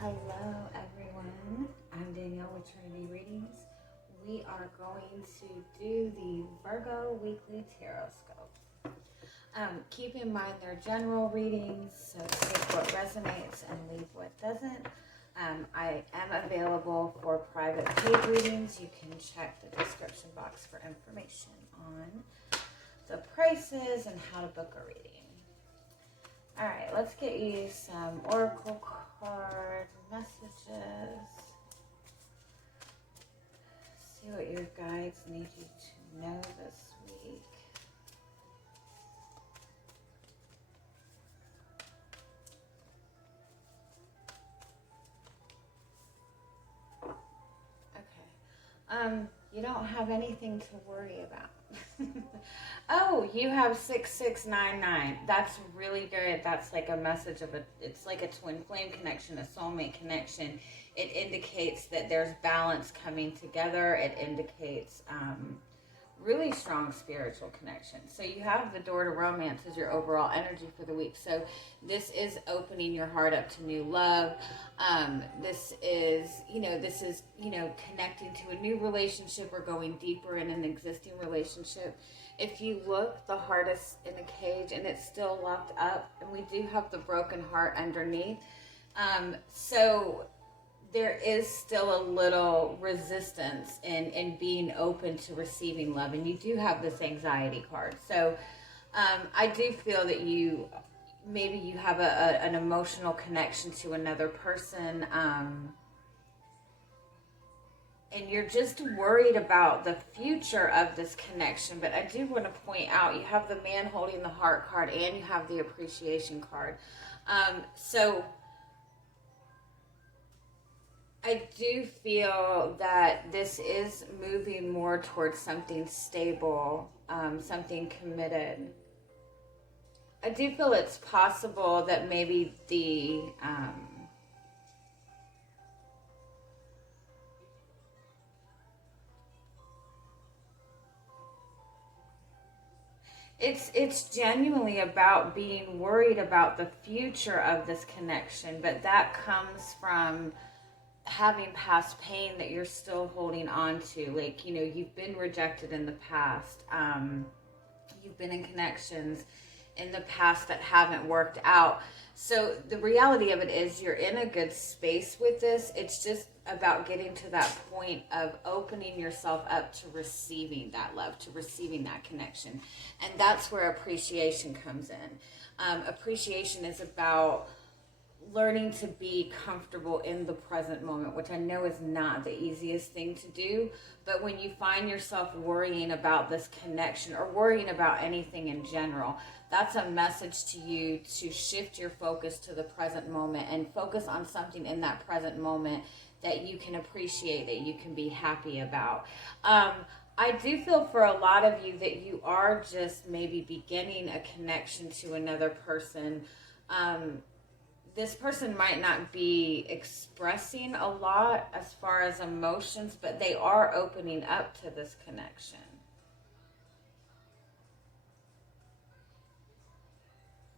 Hello everyone, I'm Danielle with Trinity Readings. We are going to do the Virgo Weekly Tarotscope. Keep in mind they're general readings, so take what resonates and leave what doesn't. I am available for private paid readings. You can check the description box for information on the prices and how to book a reading. Alright, let's get you some oracle card messages. See what your guides need you to know this week. Okay. You don't have anything to worry about. Oh, you have 6699. That's really good. That's like a message of it's like a twin flame connection, a soulmate connection. It indicates that there's balance coming together. It indicates really strong spiritual connection. So you have the door to romance as your overall energy for the week. So this is opening your heart up to new love. This is connecting to a new relationship or going deeper in an existing relationship. If you look, the heart is in a cage and it's still locked up, and we do have the broken heart underneath. So there is still a little resistance in being open to receiving love, and you do have this anxiety card. So I do feel that maybe you have an emotional connection to another person, and you're just worried about the future of this connection. But I do want to point out, you have the man holding the heart card and you have the appreciation card. So I do feel that this is moving more towards something stable, something committed. I do feel it's possible that maybe it's genuinely about being worried about the future of this connection, but that comes from having past pain that you're still holding on to. Like, you've been rejected in the past. You've been in connections in the past that haven't worked out. So the reality of it is you're in a good space with this. It's just about getting to that point of opening yourself up to receiving that love, to receiving that connection. And that's where appreciation comes in. Appreciation is about learning to be comfortable in the present moment, which I know is not the easiest thing to do. But when you find yourself worrying about this connection or worrying about anything in general, that's a message to you to shift your focus to the present moment and focus on something in that present moment that you can appreciate, that you can be happy about. I do feel for a lot of you that you are just maybe beginning a connection to another person. This person might not be expressing a lot as far as emotions, but they are opening up to this connection.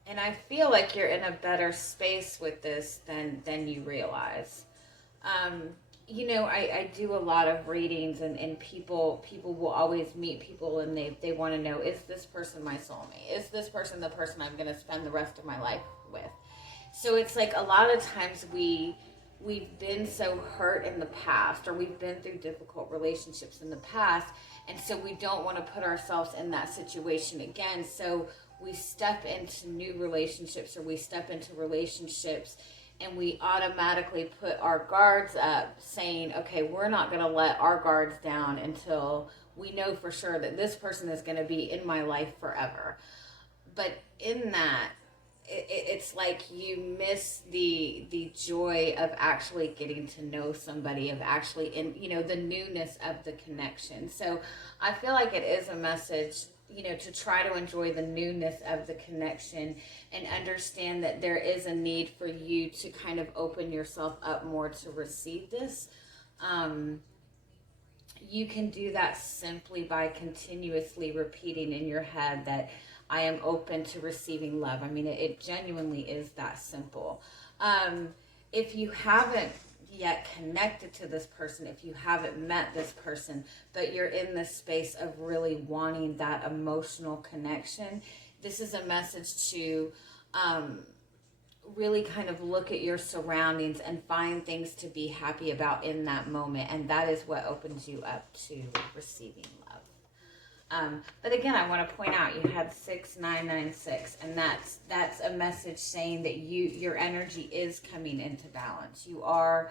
And I feel like you're in a better space with this than you realize. I do a lot of readings, and people will always meet people and they want to know, is this person my soulmate? Is this person the person I'm going to spend the rest of my life with? So it's like a lot of times we've been so hurt in the past, or we've been through difficult relationships in the past, and so we don't want to put ourselves in that situation again. So we step into new relationships, or we step into relationships, and we automatically put our guards up, saying, okay, we're not going to let our guards down until we know for sure that this person is going to be in my life forever. But in that, it's like you miss the joy of actually getting to know somebody, of actually the newness of the connection. So I feel like it is a message, to try to enjoy the newness of the connection and understand that there is a need for you to kind of open yourself up more to receive this. You can do that simply by continuously repeating in your head that I am open to receiving love. I mean, it genuinely is that simple. if you haven't yet connected to this person, if you haven't met this person, but you're in this space of really wanting that emotional connection, this is a message to really kind of look at your surroundings and find things to be happy about in that moment. And that is what opens you up to receiving love. But again, I want to point out you had 6996, and that's a message saying that your energy is coming into balance. You are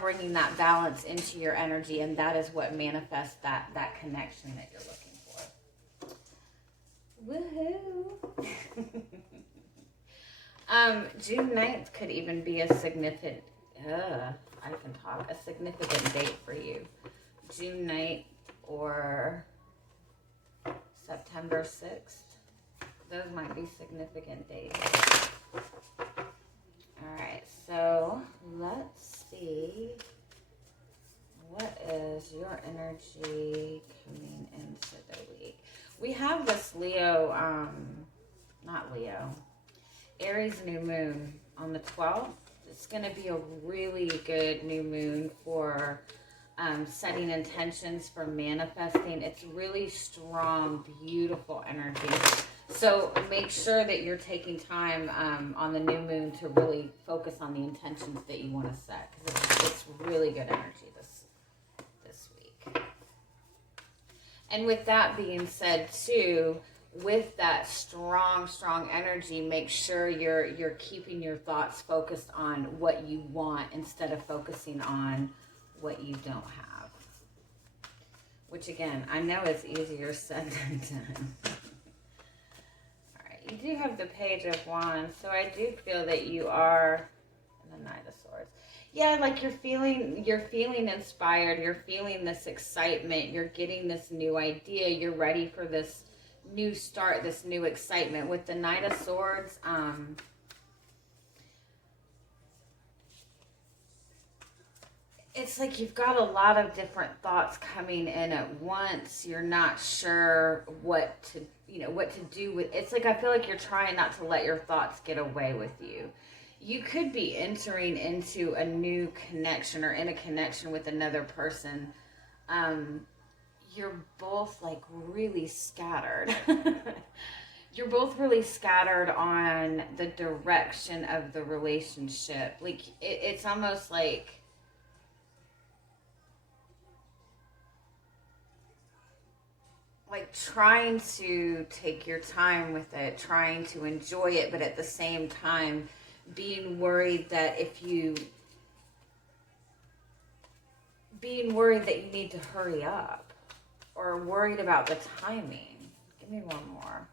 bringing that balance into your energy, and that is what manifests that connection that you're looking for. Woohoo! June 9th could even be a significant date for you. June 9th or September 6th. Those might be significant dates. Alright, so let's see. What is your energy coming into the week? We have this Aries new moon on the 12th. It's going to be a really good new moon for setting intentions, for manifesting. It's really strong, beautiful energy. So make sure that you're taking time on the new moon to really focus on the intentions that you want to set, because it's really good energy this week. And with that being said too, with that strong energy, make sure you're keeping your thoughts focused on what you want instead of focusing on what you don't have. Which again, I know it's easier said than done. Alright, you do have the Page of Wands, so I do feel that you are the Knight of Swords. Yeah, like you're feeling inspired, you're feeling this excitement, you're getting this new idea, you're ready for this new start, this new excitement. With the Knight of Swords, it's like you've got a lot of different thoughts coming in at once. You're not sure what to do with. It's like I feel like you're trying not to let your thoughts get away with you. You could be entering into a new connection or in a connection with another person. You're both like really scattered. You're both really scattered on the direction of the relationship. Like it's almost like trying to take your time with it, trying to enjoy it, but at the same time being worried that you need to hurry up, or worried about the timing. Give me one more.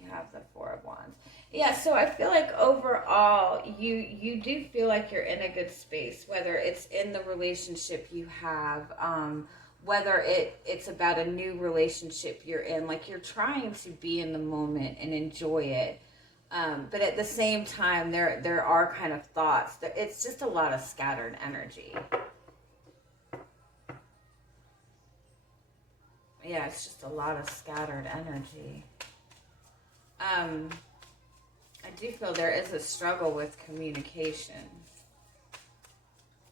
You have the Four of Wands. Yeah, so I feel like overall you do feel like you're in a good space, whether it's in the relationship you have, whether it's about a new relationship you're in. Like you're trying to be in the moment and enjoy it. But at the same time, there are kind of thoughts. It's just a lot of scattered energy. Yeah, it's just a lot of scattered energy. I do feel there is a struggle with communication.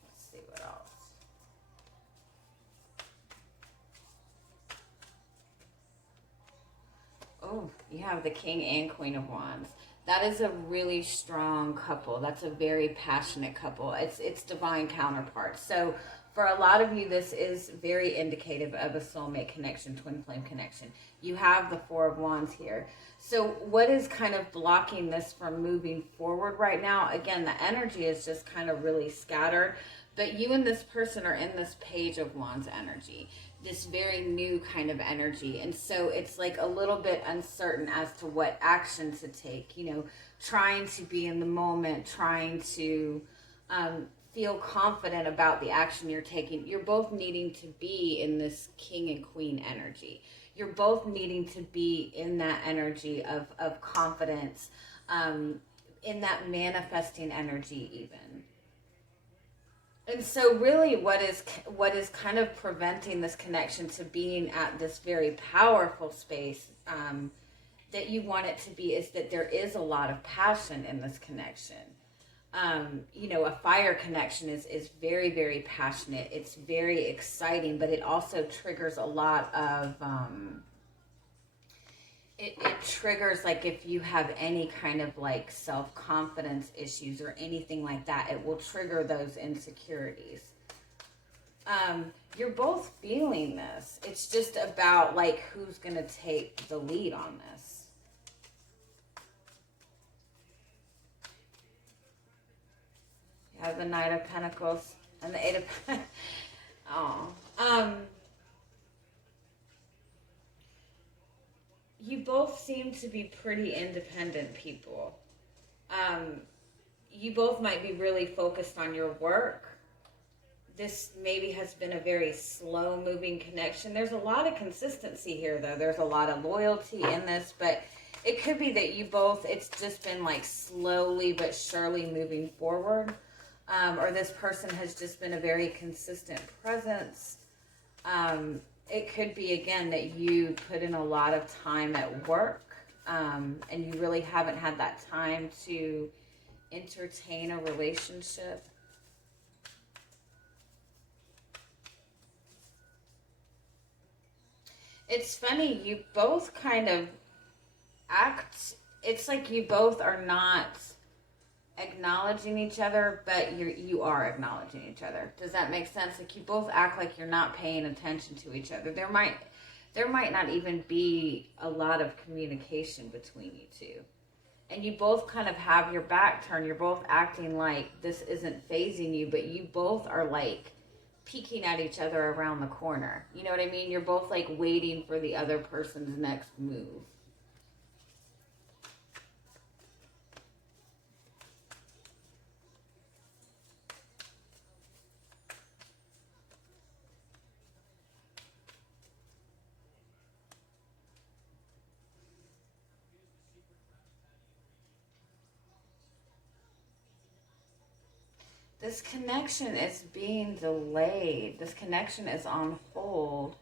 Let's see what else. Oh, you have the King and Queen of Wands. That is a really strong couple. That's a very passionate couple. It's divine counterparts. So for a lot of you, this is very indicative of a soulmate connection, twin flame connection. You have the Four of Wands here. So what is kind of blocking this from moving forward right now? Again, the energy is just kind of really scattered, but you and this person are in this Page of Wands energy, this very new kind of energy. And so it's like a little bit uncertain as to what action to take, trying to be in the moment, trying to feel confident about the action you're taking. You're both needing to be in this King and Queen energy. You're both needing to be in that energy of confidence, in that manifesting energy even. And so really what is kind of preventing this connection to being at this very powerful space that you want it to be is that there is a lot of passion in this connection. You know, a fire connection is very, very passionate. It's very exciting, but it also triggers a lot of, it triggers, like, if you have any kind of like self-confidence issues or anything like that, it will trigger those insecurities. You're both feeling this. It's just about like who's going to take the lead on this. You have the Knight of Pentacles and the Eight of Pentacles. Oh. You both seem to be pretty independent people. You both might be really focused on your work. This maybe has been a very slow-moving connection. There's a lot of consistency here, though. There's a lot of loyalty in this, but it could be that you both, it's just been like slowly but surely moving forward. Or this person has just been a very consistent presence. It could be, again, that you put in a lot of time at work, and you really haven't had that time to entertain a relationship. It's funny, you both kind of act, it's like you both are not acknowledging each other, but you are acknowledging each other. Does that make sense? Like, you both act like you're not paying attention to each other. There might not even be a lot of communication between you two. And you both kind of have your back turned. You're both acting like this isn't phasing you, but you both are like peeking at each other around the corner. You know what I mean? You're both like waiting for the other person's next move. This connection is being delayed. This connection is on hold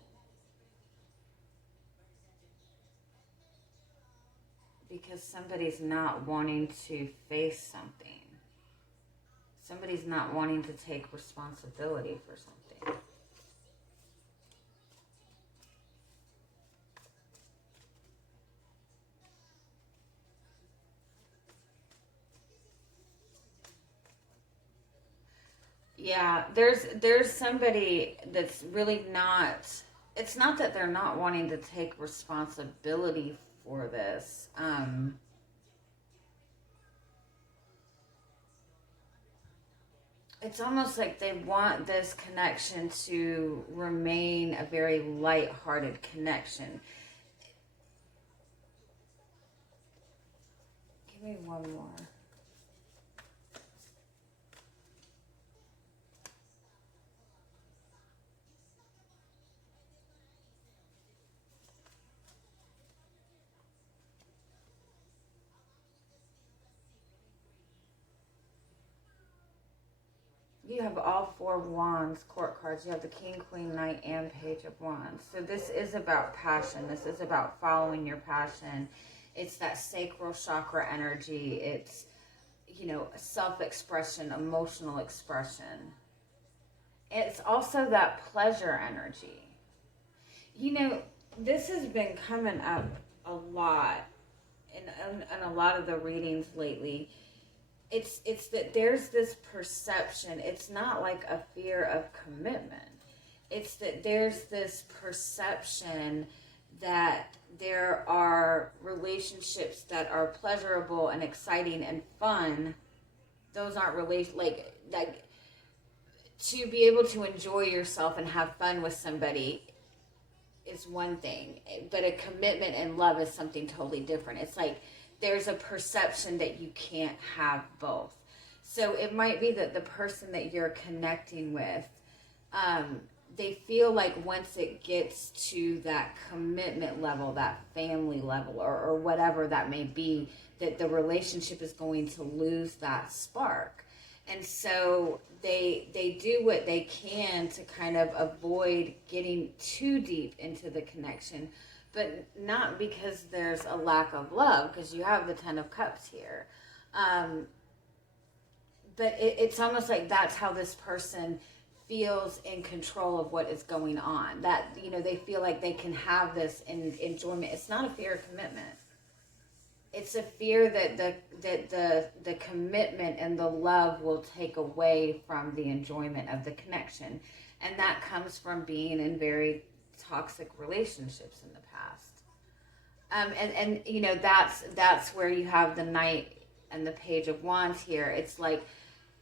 because somebody's not wanting to face something. Somebody's not wanting to take responsibility for something. Yeah, there's somebody that's really not, it's not that they're not wanting to take responsibility for this. It's almost like they want this connection to remain a very light-hearted connection. Give me one more. You have all four wands, court cards. You have the King, Queen, Knight, and Page of Wands. So this is about passion. This is about following your passion. It's that sacral chakra energy. It's, you know, self-expression, emotional expression. It's also that pleasure energy. You know, this has been coming up a lot in a lot of the readings lately. It's that there's this perception. It's not like a fear of commitment. It's that there's this perception that there are relationships that are pleasurable and exciting and fun. Those aren't like to be able to enjoy yourself and have fun with somebody is one thing, but a commitment and love is something totally different. It's like there's a perception that you can't have both. So it might be that the person that you're connecting with, they feel like once it gets to that commitment level, that family level, or whatever that may be, that the relationship is going to lose that spark. And so they do what they can to kind of avoid getting too deep into the connection. but not because there's a lack of love, because you have the Ten of Cups here. But it's almost like that's how this person feels in control of what is going on. That, you know, they feel like they can have this enjoyment. It's not a fear of commitment. It's a fear that the commitment and the love will take away from the enjoyment of the connection. And that comes from being in very toxic relationships in the past. And you know, that's where you have the Knight and the Page of Wands here. It's like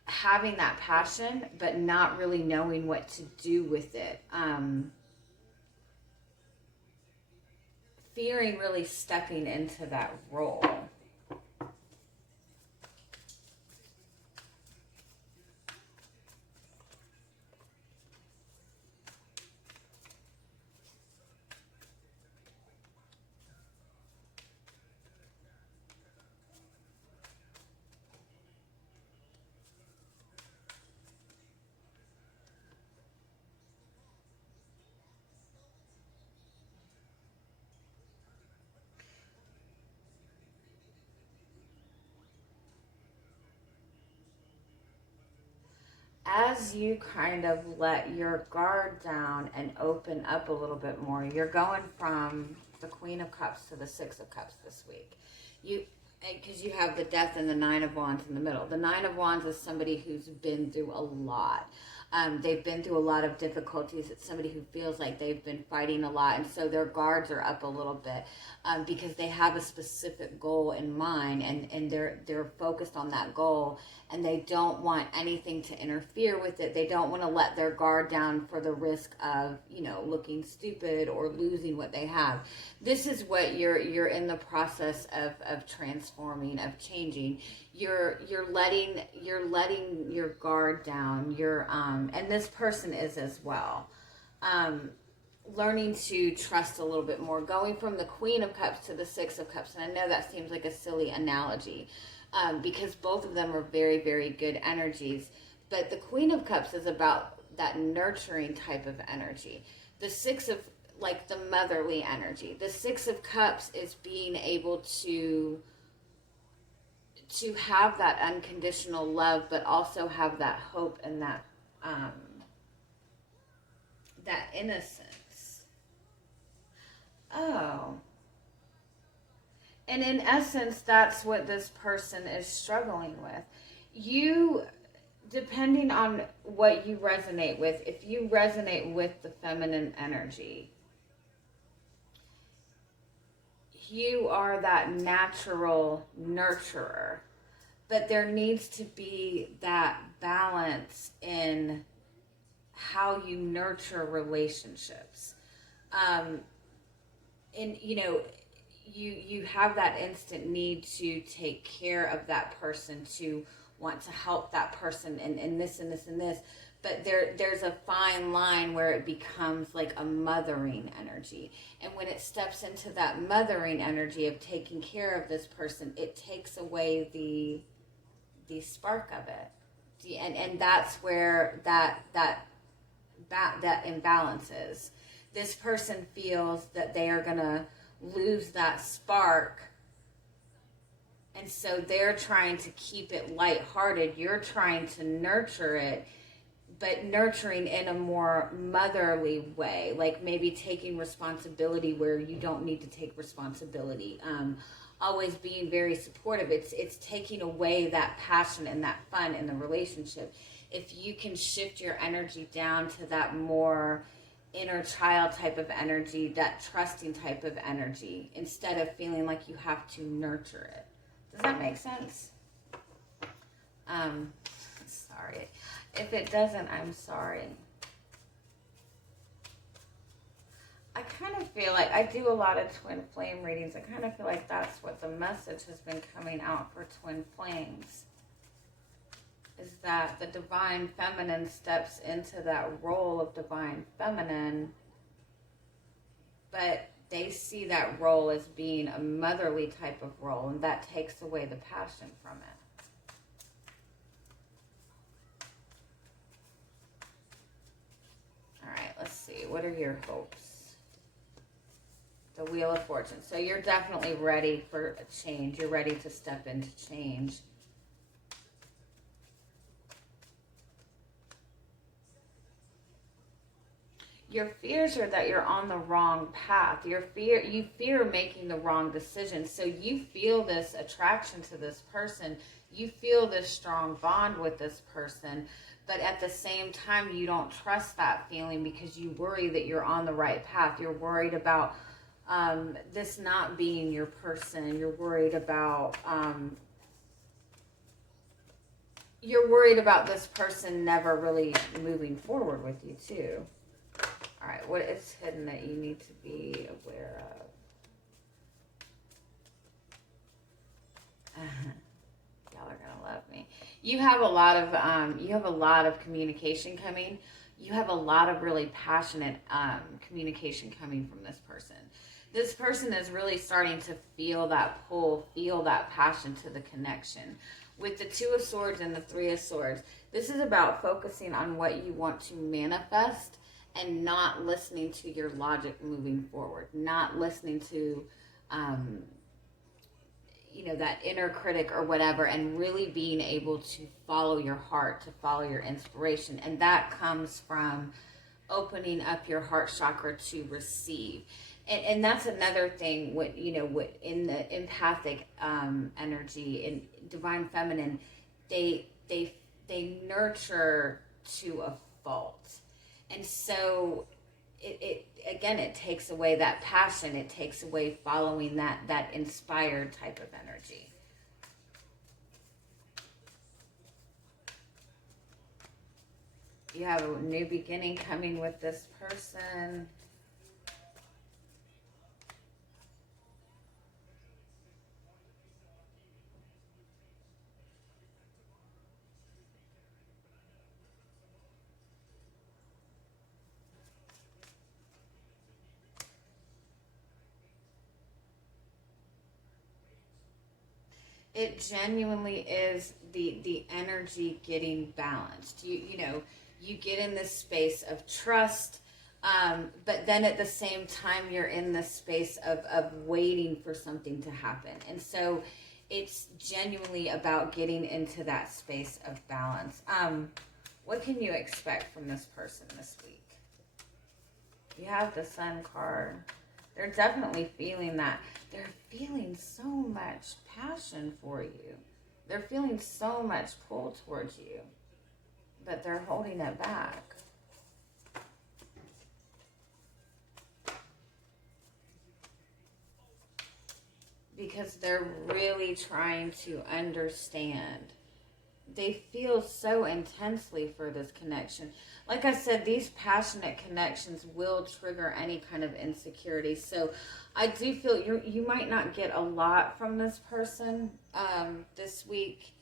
having that passion, but not really knowing what to do with it. Fearing really stepping into that role. As you kind of let your guard down and open up a little bit more, you're going from the Queen of Cups to the Six of Cups this week. Because you have the Death and the Nine of Wands in the middle. The Nine of Wands is somebody who's been through a lot. They've been through a lot of difficulties. It's somebody who feels like they've been fighting a lot, and so their guards are up a little bit because they have a specific goal in mind, and they're focused on that goal, and they don't want anything to interfere with it. They don't want to let their guard down for the risk of, you know, looking stupid or losing what they have. This is what you're in the process of transforming, of changing. You're letting your guard down. And this person is as well. Learning to trust a little bit more, going from the Queen of Cups to the Six of Cups. And I know that seems like a silly analogy because both of them are very, very good energies. But the Queen of Cups is about that nurturing type of energy. The Six of, like, the motherly energy. The Six of Cups is being able to have that unconditional love, but also have that hope and that innocence. Oh. And in essence, that's what this person is struggling with. You, depending on what you resonate with, if you resonate with the feminine energy, you are that natural nurturer. But there needs to be that balance in how you nurture relationships. And, you know, you have that instant need to take care of that person, to want to help that person and this and this and this. But there's a fine line where it becomes like a mothering energy. And when it steps into that mothering energy of taking care of this person, it takes away the spark of it. And that's where that imbalance is. This person feels that they are going to lose that spark, and so they're trying to keep it lighthearted. You're trying to nurture it, but nurturing in a more motherly way, like maybe taking responsibility where you don't need to take responsibility. Always being very supportive. It's taking away that passion and that fun in the relationship. If you can shift your energy down to that more inner child type of energy, that trusting type of energy, instead of feeling like you have to nurture it. Does that make sense? Sorry. If it doesn't, I'm sorry. I kind of feel like I do a lot of twin flame readings. I kind of feel like that's what the message has been coming out for twin flames. Is that the divine feminine steps into that role of divine feminine, but they see that role as being a motherly type of role, and that takes away the passion from it. All right, let's see. What are your hopes? The Wheel of Fortune. So you're definitely ready for a change. You're ready to step into change. Your fears are that you're on the wrong path. You fear making the wrong decision. So you feel this attraction to this person. You feel this strong bond with this person. But at the same time, you don't trust that feeling because you worry that you're on the right path. You're worried about this not being your person. You're worried about this person never really moving forward with you too. All right, what is hidden that you need to be aware of? Y'all are gonna love me. You have a lot of communication coming. You have a lot of really passionate communication coming from this person. This person is really starting to feel that pull, feel that passion to the connection. With the Two of Swords and the Three of Swords, this is about focusing on what you want to manifest and not listening to your logic moving forward, not listening to, that inner critic or whatever, and really being able to follow your heart, to follow your inspiration. And that comes from opening up your heart chakra to receive. And that's another thing, in the empathic energy, in divine feminine, they nurture to a fault. And so it takes away that passion. It takes away following that inspired type of energy. You have a new beginning coming with this person. It genuinely is the energy getting balanced. You get in this space of trust, but then at the same time, you're in this space of waiting for something to happen. And so it's genuinely about getting into that space of balance. What can you expect from this person this week? You have the Sun card. They're definitely feeling that. They're feeling so much passion for you. They're feeling so much pull towards you. But they're holding it back. Because they're really trying to understand. They feel so intensely for this connection. Like I said, these passionate connections will trigger any kind of insecurity. So I do feel you might not get a lot from this person this week.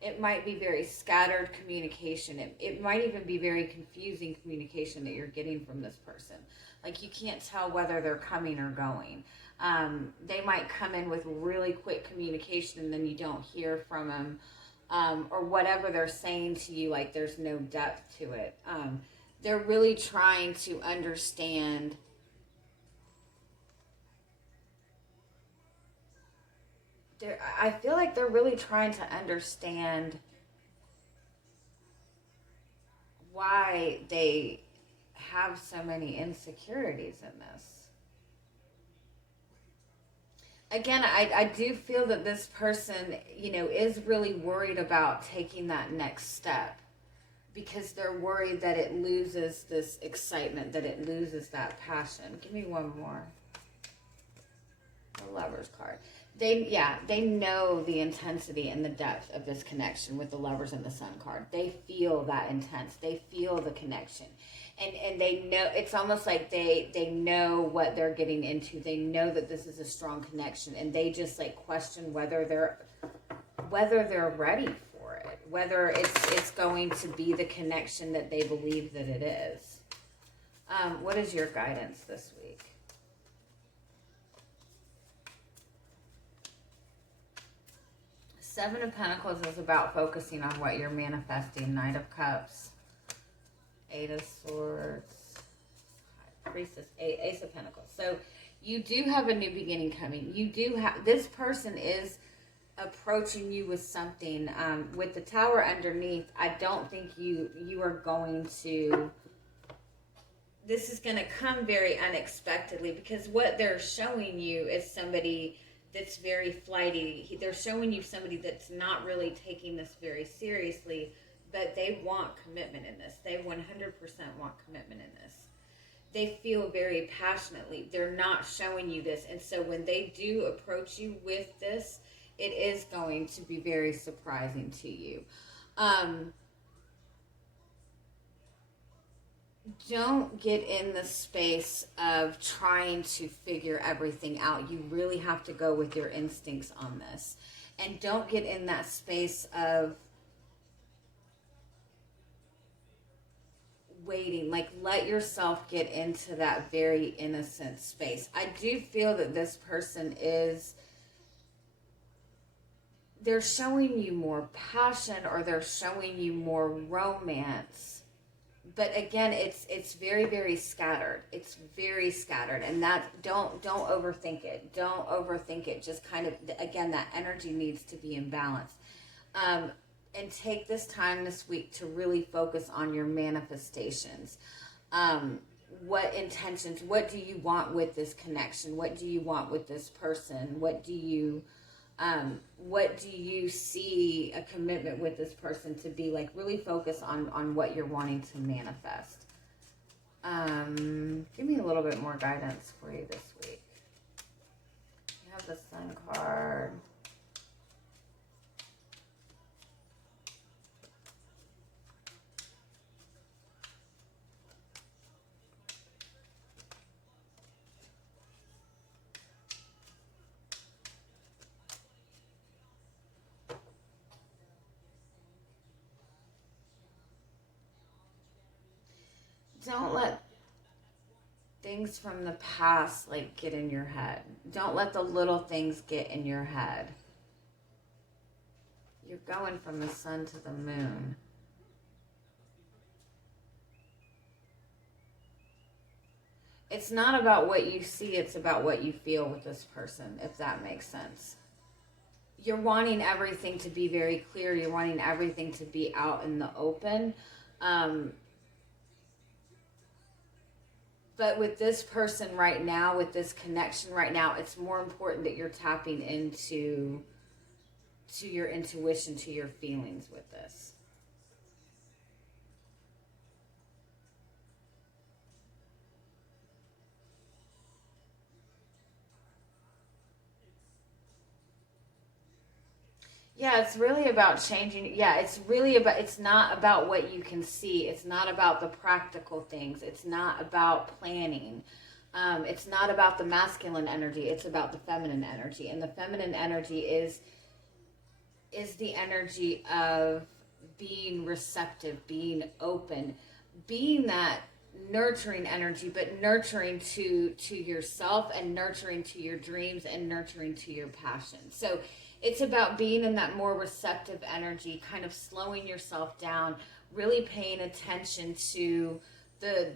It might be very scattered communication. It might even be very confusing communication that you're getting from this person. Like you can't tell whether they're coming or going. They might come in with really quick communication and then you don't hear from them. Or whatever they're saying to you, like there's no depth to it. They're really trying to understand. I feel like they're really trying to understand why they have so many insecurities in this. Again, I do feel that this person, is really worried about taking that next step because they're worried that it loses this excitement, that it loses that passion. Give me one more. The Lovers card. They know the intensity and the depth of this connection with the Lovers and the Sun card. They feel that intense. They feel the connection. And they know, it's almost like they know what they're getting into. They know that this is a strong connection, and they just question whether they're ready for it, whether it's going to be the connection that they believe that it is. What is your guidance this week? Seven of Pentacles is about focusing on what you're manifesting. Knight of Cups. Eight of Swords, Priestess, Ace of Pentacles. So You do have a new beginning coming. You do have, this person is approaching you with something. With the Tower underneath, I don't think you are going to, this is going to come very unexpectedly, because what they're showing you is somebody that's very flighty. They're showing you somebody that's not really taking this very seriously, but they want commitment in this. They 100% want commitment in this. They feel very passionately. They're not showing you this. And so when they do approach you with this, it is going to be very surprising to you. Don't get in the space of trying to figure everything out. You really have to go with your instincts on this. And don't get in that space of waiting. Like, let yourself get into that very innocent space. I do feel that this person is, they're showing you more passion, or they're showing you more romance. But again, it's very, very scattered. It's very scattered. And that, don't overthink it. Don't overthink it. Just kind of, again, that energy needs to be in balance. And take this time this week to really focus on your manifestations. What intentions, what do you want with this connection? What do you want with this person? What do you see a commitment with this person to be like? Really focus on what you're wanting to manifest. Give me a little bit more guidance for you this week. You have the Sun card. Don't let things from the past like get in your head. Don't let the little things get in your head. You're going from the sun to the moon. It's not about what you see, it's about what you feel with this person, if that makes sense. You're wanting everything to be very clear. You're wanting everything to be out in the open. But with this person right now, with this connection right now, it's more important that you're tapping into your intuition, to your feelings with this. Yeah, it's really about changing. Yeah, it's really about, it's not about what you can see. It's not about the practical things. It's not about planning. It's not about the masculine energy. It's about the feminine energy. And the feminine energy is the energy of being receptive, being open, being that nurturing energy, but nurturing to yourself, and nurturing to your dreams, and nurturing to your passion. So it's about being in that more receptive energy, kind of slowing yourself down, really paying attention to the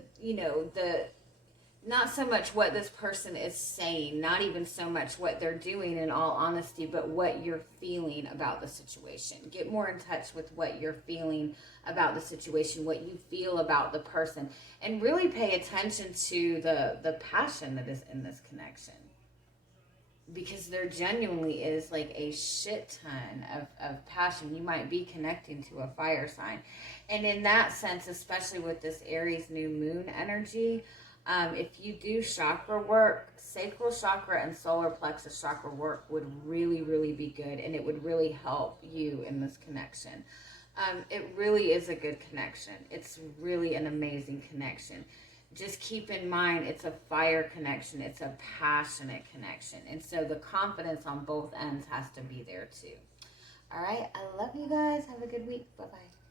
not so much what this person is saying, not even so much what they're doing in all honesty, but what you're feeling about the situation. Get more in touch with what you're feeling about the situation, what you feel about the person, and really pay attention to the passion that is in this connection. Because there genuinely is like a shit ton of passion. You might be connecting to a fire sign. And in that sense, especially with this Aries new moon energy, if you do chakra work, sacral chakra and solar plexus chakra work would really, really be good. And it would really help you in this connection. It really is a good connection. It's really an amazing connection. Just keep in mind, it's a fire connection. It's a passionate connection. And so the confidence on both ends has to be there too. All right. I love you guys. Have a good week. Bye-bye.